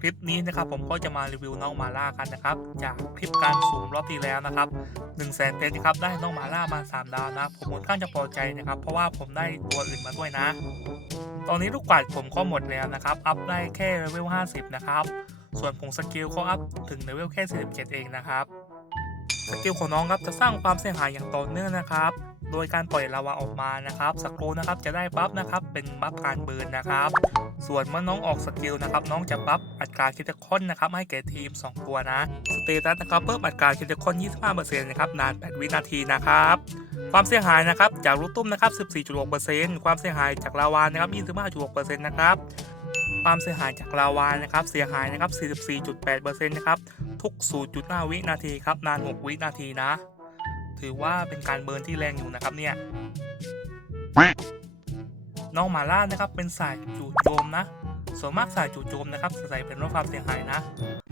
คลิปนี้นะครับผมก็จะมารีวิวน้องหมาล่ากันนะครับ จากคลิปการสุ่มรอบที่แล้วนะครับ1นึ่งแสนเพชรครับได้น้องหมาล่ามา 3 ดาวนะผมค่อนข้างจะพอใจนะครับ เพราะว่าผมได้ตัวอื่นมาด้วยนะ ตอนนี้ลูกกวาดผมก็หมดแล้วนะครับ อัพได้แค่เลเวล50 นะครับ ส่วนผงสกิลก็อัพถึงเลเวลแค่47เองนะครับ สกิลของน้องครับจะสร้างความเสียหายอย่างต่อเนื่องนะครับ โดยการปล่อยลาวาออกมานะครับสกูนะครับจะได้บัฟนะครับเป็นบัฟการเบิร์นนะครับ ส่วนเมื่อน้องออกสกิลนะครับน้องจะบัฟอัตราคิดคอนนะครับให้แก่ทีม 2 ตัวนะสเตตัสนะครับเพิ่มอัตราคิดคอน 25%นะครับนาน 8 วินาทีนะครับความเสียหายนะครับจากลูกตุ้มนะครับ 14.6%ความเสียหายจากลาวานะครับ 25.6%นะครับ ความเสียหายจากลาวานะครับเสียหายนะครับ44.8%นะครับทุก 0.5 วินาทีครับนาน 6 วินาทีนะ ถือว่าเป็นการเบิร์นที่แรงอยู่นะครับเนี่ยน้องหมาล่านะครับเป็นสายจู่โจมนะ ส่วนมากสายจู่โจมนะครับจะใส่เป็นลดความเสียหายนะ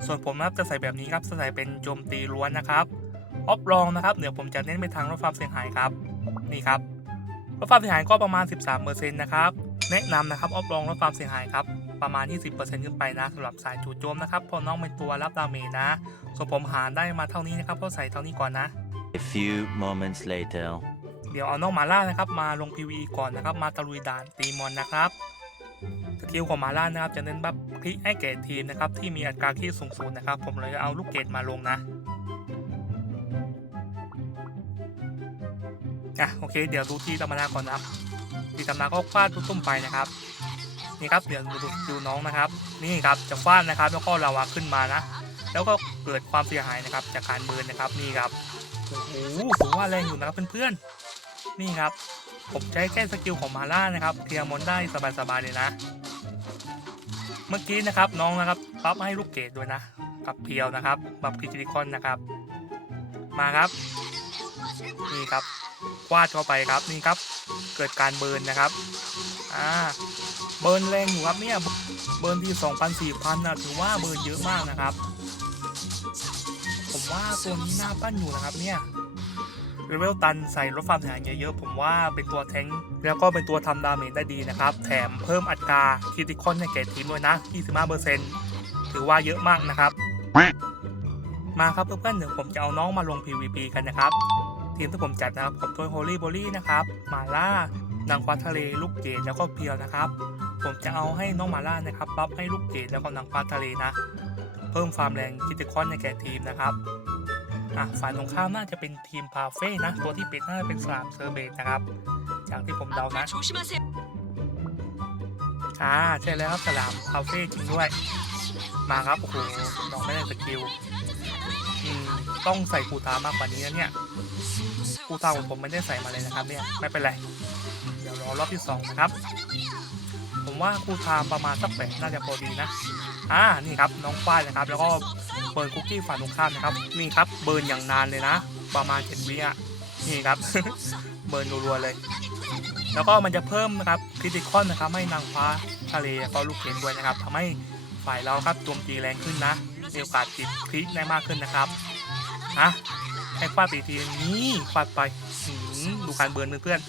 ส่วนผมนะครับจะใส่แบบนี้ครับจะใส่เป็นโจมตีล้วนนะครับออฟรองนะครับเดี๋ยวผมจะเน้นไปทางลดความเสียหายครับนี่ครับลดความเสียหายก็ประมาณ 13%นะครับ แนะนำนะครับออฟรองลดความเสียหายครับ ประมาณ 20%ขึ้นไปนะสำหรับสายจู่โจมนะครับเพอน้องเป็นตัวรับดาเมจนะ ส่วนผมหาได้มาเท่านี้นะครับก็ใส่เท่านี้ก่อนนะ A few moments later. เดี๋ยวเอาน้องหมาล่านะครับมาลง PVE ก่อนนะครับ มาตะลุยด่านตีมอนนะครับสกิลของหมาล่านะครับจะเน้นบัฟคลิกให้แก่ทีมนะครับที่มีอัตราคลิกสูงสุดนะครับ ผมเลยจะเอาลูกเกดมาลงนะอะโอเค เดี๋ยวดูที่ตำนาก่อนนะครับ ที่ตำนาก็ฟาดตุ้มๆไปนะครับนี่ครับเดี๋ยวดูดูน้องนะครับ นี่ครับจะฟาดนะครับ แล้วก็ลาวาขึ้นมานะ แล้วก็เกิดความเสียหายนะครับ จากการเบิร์นนะครับนี่ครับโอ้โหถือว่าแรงอยู่นะครับเพื่อนๆนี่ครับ ผมใช้แค่สกิลของมาล่านะครับเคลียร์มอนได้สบายๆเลยนะ เมื่อกี้นะครับน้องนะครับปั๊บให้ลูกเกดด้วยนะกับเพียวนะครับบับคิจิริคอนนะครับ มาครับ นี่ครับ วาดเข้าไปครับนี่ครับ เกิดการเบิร์นนะครับอ่าเบิร์นแรงอยู่ครับเนี่ยเบิร์นที่2,000 4,000นะถือว่าเบิร์นเยอะมากนะครับ ผมว่าตัวนี้น่าปั้นอยู่นะครับเนี่ยเลเวลตันใส่ลดความเสียหายเยอะๆผมว่าเป็นตัวแทงแล้วก็เป็นตัวทำดาเมจได้ดีนะครับ แถมเพิ่มอัตราคิติคอนให้แก่ทีมด้วยนะ 25%ถือว่าเยอะมากนะครับ มาครับเพื่อนๆเดี๋ยวผมจะเอาน้องมาลง PVP กันนะครับ ทีมที่ผมจัดนะครับผมตัวโฮลี่โบลี่นะครับมาล่านางฟ้าทะเลลูกเกดแล้วก็เพียวนะครับ ผมจะเอาให้น้องมาล่านะครับรับให้ลูกเกดแล้วก็นางฟ้าทะเลนะ เพิ่มความแรงคิติคอนในแก่ทีมนะครับอะฝ่ายตรงข้ามน่าจะเป็นทีมพาเฟ่นะตัวที่ปิดน่าจะเป็นสลามเซอร์เบตนะครับจากที่ผมเดานะอ่าใช่แล้วครับสลามพาเฟ่จริงด้วย มาครับโอ้โหน้องไม่ได้สกิลต้องใส่ปูตามากกว่านี้นะเนี่ย กูตาของผมไม่ได้ใส่มาเลยนะครับเนี่ยไม่เป็นไร เดี๋ยวรอรอบที่สองนะครับ ผมว่าคูทามประมาณสักแปดน่าจะพอดีนะอ่านี่ครับน้องฝ้ายนะครับ แล้วก็เบิร์นคุกกี้ฝ่ายตรงข้ามนะครับนี่ครับเบิร์นอย่างนานเลยนะ ประมาณเจ็ดวิอะนี่ครับเบิร์นรัวๆเลย แล้วก็มันจะเพิ่มนะครับคริติคอนนะครับให้นางฟ้าทะเลแล้วก็ลูกเข็นด้วยนะครับทำให้ฝ่ายเราครับโจมตีแรงขึ้นนะมีโอกาสติดคลิกได้มากขึ้นนะครับอะ ให้ฟาดตีทีนี้ฟาดไปดูการเบิร์นเพื่อน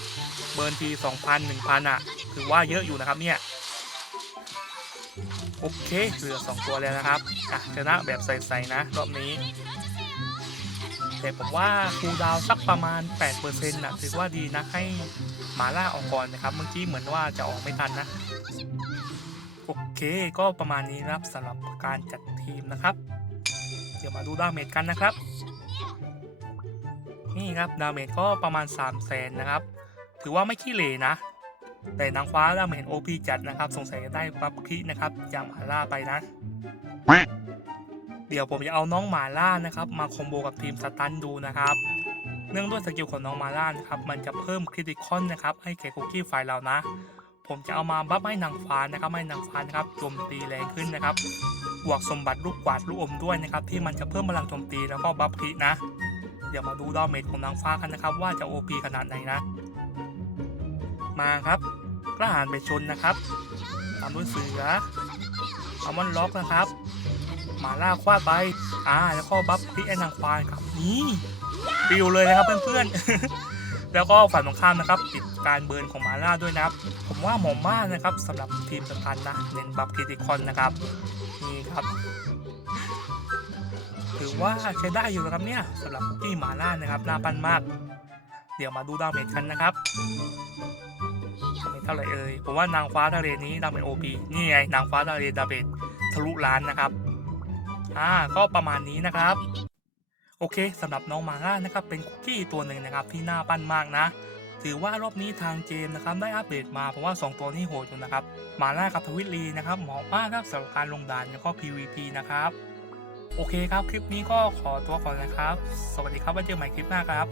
ๆเบิร์นทีสองพันหนึ่งพันอะถือว่าเยอะอยู่นะครับเนี่ยโอเคเหลือสองตัวแล้วนะครับอะชนะแบบใสๆนะรอบนี้แต่ผมว่าคูดาวสักประมาณ 8%นะถือว่าดีนะให้หมาล่าออกก่อนนะครับ เมื่อกี้เหมือนว่าจะออกไม่ทันนะ โอเคก็ประมาณนี้นะครับสำหรับการจัดทีมนะครับ เดี๋ยวมาดูดาเมจกันนะครับ นี่ครับดาเมจก็ประมาณ 3 0 0แสนนะครับ ถือว่าไม่ขี้เหร่นะ แต่นางฟ้าดาเมจ OP จัดนะครับ สงสัยจะได้บัฟคีนะครับจากหมาล่าไปนะ เดี๋ยวผมจะเอาน้องหมาล่านะครับ มาคอมโบกับทีมสตันดูนะครับ เนื่องด้วยสกิลของน้องมาล่านะครับ มันจะเพิ่มคริติคอนนะครับให้แก่คุกกี้ฝ่ายเรานะ ผมจะเอามาบัฟให้นางฟ้านะครับให้นางฟ้านะครับโจมตีแรงขึ้นนะครับบวกสมบัติลูกกวาดลูกอมด้วยนะครับ ที่มันจะเพิ่มพลังโจมตีแล้วก็บัฟคินะ ดี๋ยวมาดูดาเมจของนางฟ้ากันนะครับ ว่าจะ OP ขนาดไหนนะ มาครับกระหานไปชนนะครับตามด้วยเสือเอามันล็อกนะครับมาล่าคว้าไปอ่าแล้วก็บัฟพี่ไอ้นางฟ้าครับนี่ปิวเลยนะครับเพื่อนๆ แล้วก็ฝั่งตรงข้ามนะครับติดการเบิร์นของมาล่าด้วยนะครับ ผมว่าหมาะมากนะครับสำหรับทีมสำคัญนะเน้นบัฟคริติคอนนะครับนี่ครับ ถือว่าใช้ได้อยู่นะครับเนี่ยสำหรับคุกกี้หมาล่านะครับน่าปั้นมาก เดี๋ยวมาดูดาเมจกันนะครับดาเมจเท่าไหร่เอ่ยผมว่านางฟ้าทะเลนี้ดาเมจโอพีนี่ไงนางฟ้าทะเลดาเมจทะลุล้านนะครับอ่าก็ประมาณนี้นะครับ โอเคสำหรับน้องมาล่านะครับเป็นคุกกี้ตัวหนึ่งนะครับที่น่าปั้นมากนะถือว่ารอบนี้ทางเกมนะครับได้อัปเดตมาเพราะว่า 2 ตัวนี้โหดอยู่นะครับ มาล่ากับทวิตลีนะครับเหมาะมากครับสำหรับการลงด่านแล้วก็ PVP นะครับ โอเคครับ คลิปนี้ก็ขอตัวก่อนนะครับ สวัสดีครับไว้เจอใหม่คลิปหน้าครับ